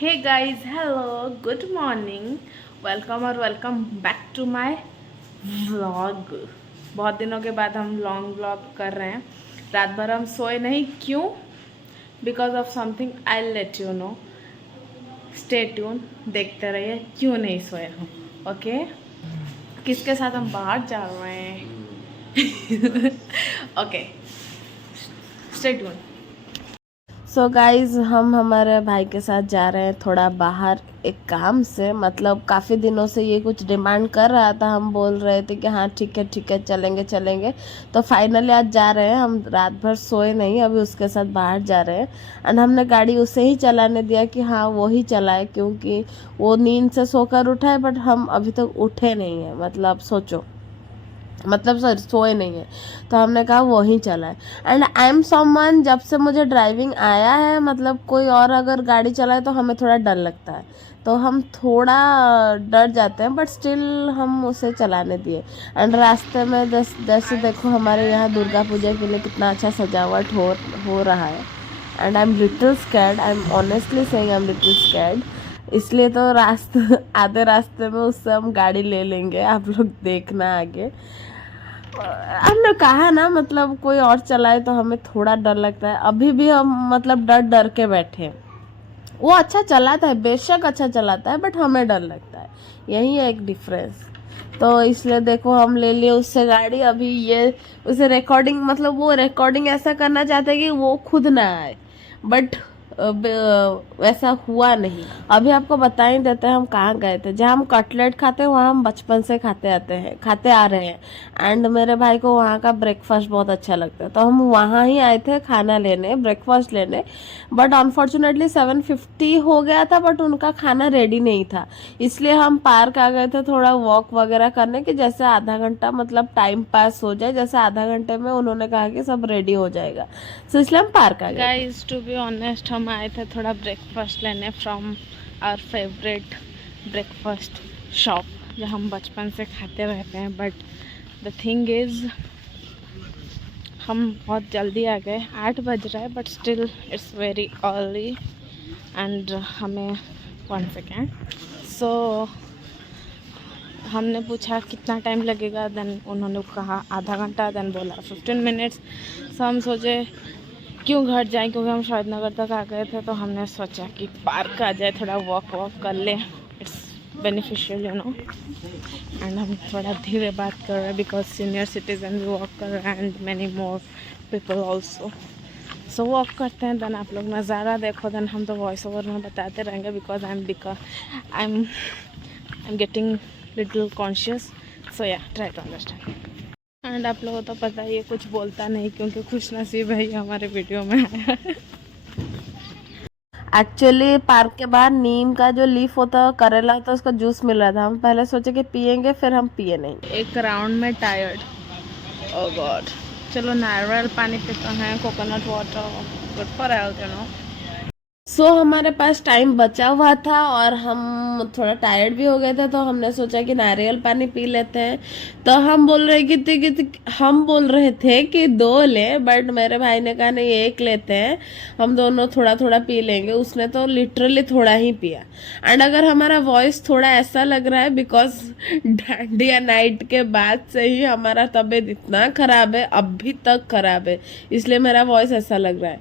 हे guys, hello, good morning, welcome और welcome back to my vlog. बहुत दिनों के बाद हम लॉन्ग व्लॉग कर रहे हैं। रात भर हम सोए नहीं, क्यों? Because of something, I let you know. Stay tune, देखते रहिए क्यों नहीं सोए हम। ओके, किसके साथ हम बाहर जा रहे हैं? Okay, stay tune. So guys, हम हमारे भाई के साथ जा रहे हैं थोड़ा बाहर एक काम से। मतलब काफ़ी दिनों से ये कुछ डिमांड कर रहा था, हम बोल रहे थे कि हाँ ठीक है चलेंगे चलेंगे। तो फाइनली आज जा रहे हैं। हम रात भर सोए नहीं, अभी उसके साथ बाहर जा रहे हैं। एंड हमने गाड़ी उसे ही चलाने दिया कि हाँ वो ही चलाए, क्योंकि वो नींद से सोकर उठा है बट हम अभी तक उठे नहीं हैं। मतलब सोचो, मतलब सर सोए नहीं है, तो हमने कहा वो ही चलाए। एंड आई एम समवन, जब से मुझे ड्राइविंग आया है, मतलब कोई और अगर गाड़ी चलाए तो हमें थोड़ा डर लगता है, तो हम थोड़ा डर जाते हैं, बट स्टिल हम उसे चलाने दिए। एंड रास्ते में जैसे देखो, हमारे यहाँ दुर्गा पूजा के लिए कितना अच्छा सजावट हो रहा है। And I am little scared, I am honestly saying I am little scared. इसलिए तो आधे रास्ते में उससे हम गाड़ी ले लेंगे, आप लोग देखना आगे। हमने कहा ना, मतलब कोई और चलाए तो हमें थोड़ा डर लगता है। अभी भी हम मतलब डर डर के बैठे हैं। वो अच्छा चलाता है, बेशक अच्छा चलाता है, बट हमें डर लगता है। यही है एक डिफरेंस। तो इसलिए देखो, हम ले लिए उससे गाड़ी। अभी ये उसे रिकॉर्डिंग, मतलब वो रिकॉर्डिंग ऐसा करना चाहते हैं कि वो खुद ना आए, बट वैसा हुआ नहीं। अभी आपको बता ही देते हैं हम कहाँ गए थे। जहाँ हम कटलेट खाते हैं वहाँ हम बचपन से खाते आ रहे हैं। एंड मेरे भाई को वहाँ का ब्रेकफास्ट बहुत अच्छा लगता है, तो हम वहाँ ही आए थे खाना लेने, ब्रेकफास्ट लेने। बट अनफॉर्चुनेटली 7:50 हो गया था, बट उनका खाना रेडी नहीं था। इसलिए हम पार्क आ गए थे थोड़ा वॉक वगैरह करने के, जैसे आधा घंटा मतलब टाइम पास हो जाए। जैसे आधा घंटे में उन्होंने कहा कि सब रेडी हो जाएगा, तो इसलिए हम पार्क आ गए। गाइस, टू बी ऑनेस्ट, हम आए थे थोड़ा ब्रेकफास्ट लेने from our favourite breakfast shop, जो हम बचपन से खाते रहते हैं। बट द थिंग इज़, हम बहुत जल्दी आ गए। 8 बज रहा है, but still it's very early. And हमें 1 सेकेंड, सो हमने पूछा कितना टाइम लगेगा, देन उन्होंने कहा आधा घंटा, देन बोला 15 मिनट्स। सो हम सोचे क्यों घर जाएं, क्योंकि हम शायद नगर तक आ गए थे, तो हमने सोचा कि पार्क आ जाए, थोड़ा वॉक कर ले, it's beneficial you know. And हम थोड़ा धीरे बात कर रहे हैं, बिकॉज सीनियर सिटीजन भी वॉक कर रहे हैं and many more people also. So walk करते हैं, देन आप लोग नज़ारा देखो, देन हम तो वॉइस ओवर में बताते रहेंगे, because I am getting little conscious. So yeah, try to understand. And आप लोगों को तो पता है ये कुछ बोलता नहीं, क्योंकि खुश नसीब है ये हमारे वीडियो में आया है। एक्चुअली पार्क के बाहर नीम का जो लीफ होता है, करेला होता है, उसका जूस मिल रहा था। हम पहले सोचे कि पियेंगे, फिर हम पिए नहीं। एक राउंड में टायर्ड, ओह गॉड। चलो नारियल पानी पीते हैं, coconut water, good for health you know. So हमारे पास टाइम बचा हुआ था और हम थोड़ा टायर्ड भी हो गए थे, तो हमने सोचा कि नारियल पानी पी लेते हैं। तो हम बोल रहे थे कि 2 ले, बट मेरे भाई ने कहा नहीं 1 लेते हैं, हम दोनों थोड़ा थोड़ा पी लेंगे। उसने तो लिटरली थोड़ा ही पिया। एंड अगर हमारा वॉइस थोड़ा ऐसा लग रहा है, बिकॉज डांडिया नाइट के बाद से ही हमारा तबीयत इतना खराब है, अभी तक खराब है, इसलिए मेरा वॉइस ऐसा लग रहा है।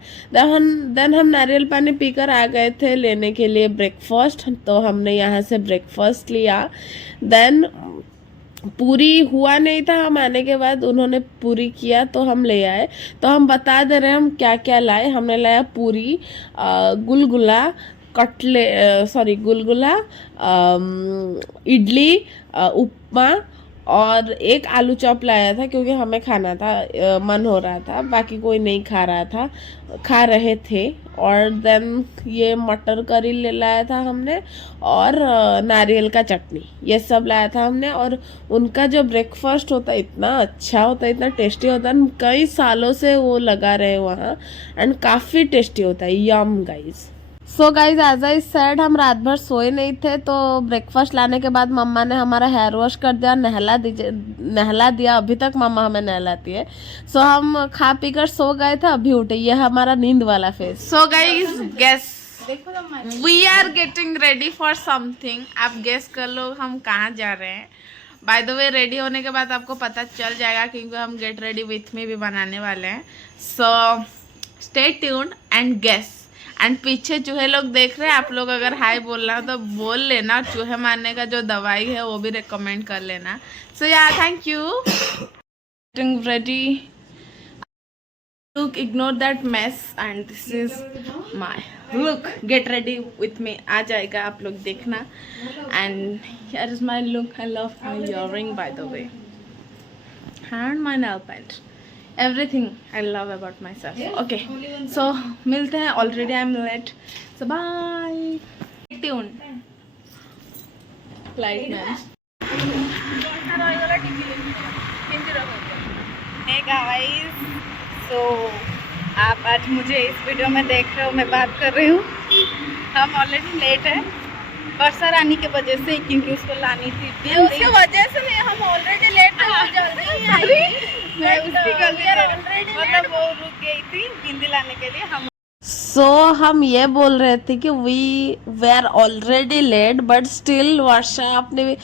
देन हम नारियल पानी पीकर आ गए थे लेने के लिए ब्रेकफास्ट। तो हमने यहाँ से ब्रेकफास्ट लिया। देन पूरी हुआ नहीं था, हम आने के बाद उन्होंने पूरी किया तो हम ले आए। तो हम बता दे रहे हैं हम क्या क्या लाए। हमने लाया पूरी, गुलगुला, गुलगुला, इडली, उपमा, और 1 आलू चॉप लाया था, क्योंकि हमें खाना था, मन हो रहा था, बाकी कोई नहीं खा रहे थे। और देन ये मटर करी ले लाया था हमने, और नारियल का चटनी, ये सब लाया था हमने। और उनका जो ब्रेकफास्ट होता है इतना अच्छा होता है, इतना टेस्टी होता है। कई सालों से वो लगा रहे वहाँ, एंड काफ़ी टेस्टी होता है। Yum guys. So guys, as I said, हम रात भर सोए नहीं थे, तो ब्रेकफास्ट लाने के बाद मम्मा ने हमारा हेयर वॉश कर दिया, नहला दिया। अभी तक मम्मा हमें नहलाती है। सो हम खा पी कर सो गए थे, अभी उठे। ये हमारा नींद वाला फेज। So guys, guess we are getting ready for something. आप गेस कर लो हम कहाँ जा रहे हैं। बाय द वे रेडी होने के बाद आपको पता चल जाएगा क्योंकि हम गेट रेडी विथ मी भी बनाने वाले हैं। So stay tuned and guess. And पीछे चूहे लोग देख रहे हैं, आप लोग अगर हाय बोलना हो तो बोल लेना। चूहे मारने का जो दवाई है वो भी रिकमेंड कर लेना। सो या thank you. Getting ready. Look, ignore that mess and this is my look. Get ready with me. आ जाएगा आप लोग देखना। And here is my look. I love my earring by the way. And my nail paint. Everything I love about myself. Okay. So मिलते हैं। Already I'm late. So bye. Stay tuned. Light man. Hey guys. तो आप आज मुझे इस video में देख रहे हो, मैं बात कर रही हूँ। हम ऑलरेडी लेट है वर्षा रानी के वजह से, क्योंकि उसको लानी थी। उसके वजह से नहीं, हम ऑलरेडी लेट है। जल्दी आई मैं उसकी गलती मतलब वो रुक गई थी बिंदी लाने के लिए। हम हम ये बोल रहे थे कि we were already late but still Varsha अपने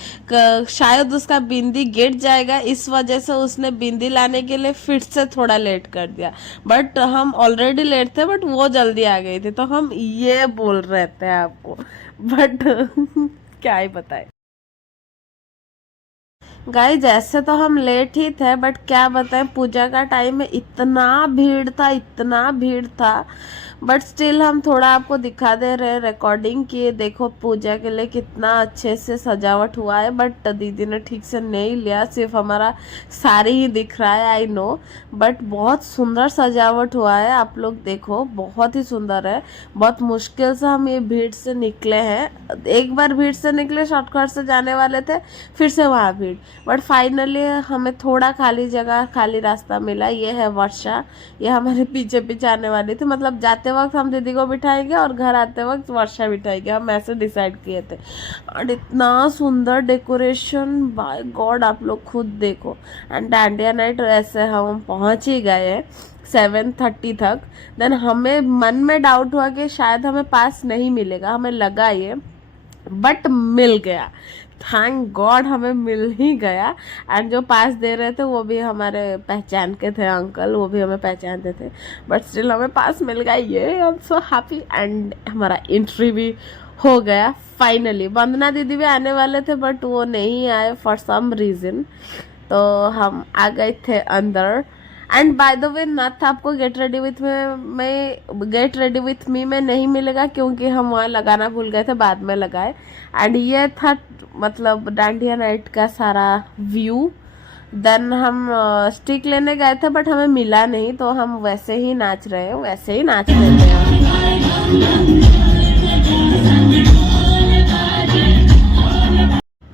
शायद उसका बिंदी गिर जाएगा, इस वजह से उसने बिंदी लाने के लिए फिर से थोड़ा लेट कर दिया। बट हम ऑलरेडी लेट थे बट वो जल्दी आ गई थी, तो हम ये बोल रहे थे आपको। बट क्या ही बताए गाइस, ऐसे तो हम लेट ही थे बट क्या बताएं, पूजा का टाइम में इतना भीड़ था। बट स्टिल हम थोड़ा आपको दिखा दे रहे हैं रिकॉर्डिंग की। देखो पूजा के लिए कितना अच्छे से सजावट हुआ है, बट दीदी ने ठीक से नहीं लिया, सिर्फ हमारा साड़ी ही दिख रहा है। आई नो, बट बहुत सुंदर सजावट हुआ है। आप लोग देखो, बहुत ही सुंदर है। बहुत मुश्किल से हम ये भीड़ से निकले हैं। एक बार भीड़ से निकले, शॉर्टकट से जाने वाले थे, फिर से वहाँ भीड़, बट फाइनली हमें थोड़ा खाली जगह, खाली रास्ता मिला। ये है वर्षा, ये हमारे पीछे पीछे आने वाली थी। मतलब जाते वक्त हम दीदी को बिठाएंगे और घर आते वक्त वर्षा बिठाएंगे, हम ऐसे डिसाइड किए थे। और इतना सुंदर डेकोरेशन, बाय गॉड आप लोग खुद देखो। एंड डांडिया नाइट ऐसे हम पहुंच ही गए हैं 7:30 तक। देन हमें मन में डाउट हुआ कि शायद हमें पास नहीं मिलेगा, हमें लगा ये, बट मिल गया। थैंक गॉड हमें मिल ही गया। एंड जो पास दे रहे थे वो भी हमारे पहचान के थे अंकल, वो भी हमें पहचानते थे, बट स्टिल हमें पास मिल गया। ये I am so happy. And हमारा एंट्री भी हो गया फाइनली। वंदना दीदी भी आने वाले थे बट वो नहीं आए फॉर सम रीज़न, तो हम आ गए थे अंदर। एंड बाय द वे नथ आपको गेट रेडी विथ मी में नहीं मिलेगा क्योंकि हम वहाँ लगाना भूल गए थे, बाद में लगाए। एंड ये था मतलब डांडिया नाइट का सारा व्यू। देन हम स्टिक लेने गए थे बट हमें मिला नहीं, तो हम वैसे ही नाच रहे थे।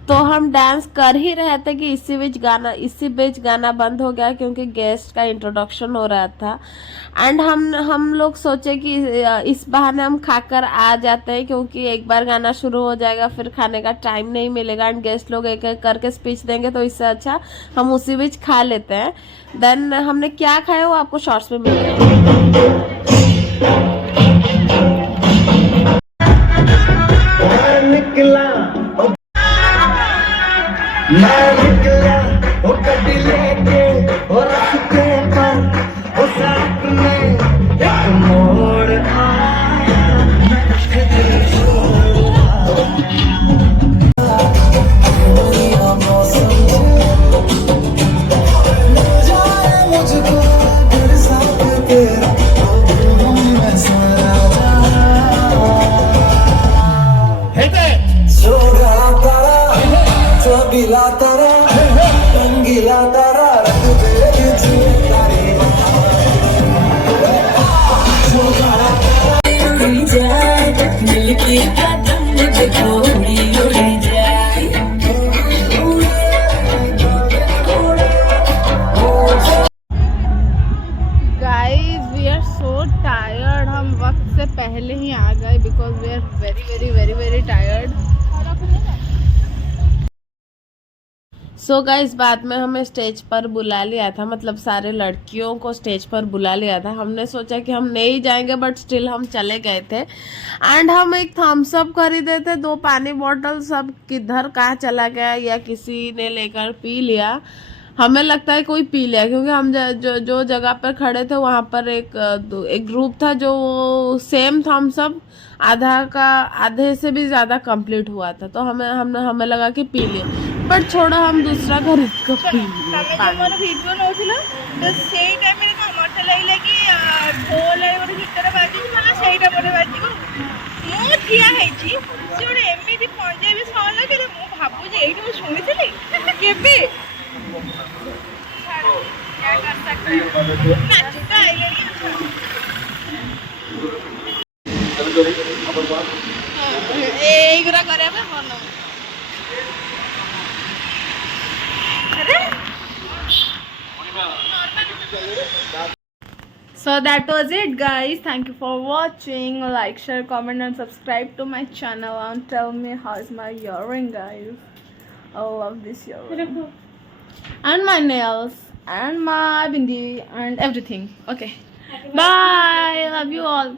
तो हम डांस कर ही रहे थे कि इसी बीच गाना बंद हो गया क्योंकि गेस्ट का इंट्रोडक्शन हो रहा था। एंड हम लोग सोचे कि इस बहाने हम खाकर आ जाते हैं, क्योंकि एक बार गाना शुरू हो जाएगा फिर खाने का टाइम नहीं मिलेगा एंड गेस्ट लोग एक एक करके स्पीच देंगे, तो इससे अच्छा हम उसी बीच खा लेते हैं। देन हमने क्या खाया वो आपको शॉर्ट्स में मिलेगा। मैं निकला वो गड्डी लेके और रास्ते पर वो सड़क में एक मोड़ आया। पहले ही आ गए because we are very tired. So guys बाद में हमें स्टेज पर बुला लिया था, मतलब सारे लड़कियों को स्टेज पर बुला लिया था। हमने सोचा कि हम नहीं जाएंगे बट स्टिल हम चले गए थे। एंड हम एक थम्स अप खरीदे थे, 2 पानी बॉटल, सब किधर कहाँ चला गया या किसी ने लेकर पी लिया। हमें लगता है कोई पी लिया, क्योंकि हम जो जगह पर खड़े थे वहाँ पर एक ग्रुप था जो सेम थम्स अप आधे से भी ज़्यादा कंप्लीट हुआ था, तो हमें लगा कि पी लिए, बट छोड़ो हम दूसरा खरीद कर पी लिए पानी। भिडियो नौथिल तो सेई टाइम रे का मते लागला कि ढोल रे गोटे गीतर बाजी माने सेईटा बोले बाजी को मु ठिया हेची से गोटे एमिति पंजाबी सॉन्ग लगे मु भाबु जे एइटा मु सुनिथिली केबे क्या कर सकते हैं नाचता है एइगरा करे बे मन So that was it guys, thank you for watching. Like, share, comment and subscribe to my channel and tell me how is my earring guys. I love this earring and my nails and my bindi and everything. Okay, bye, love you all.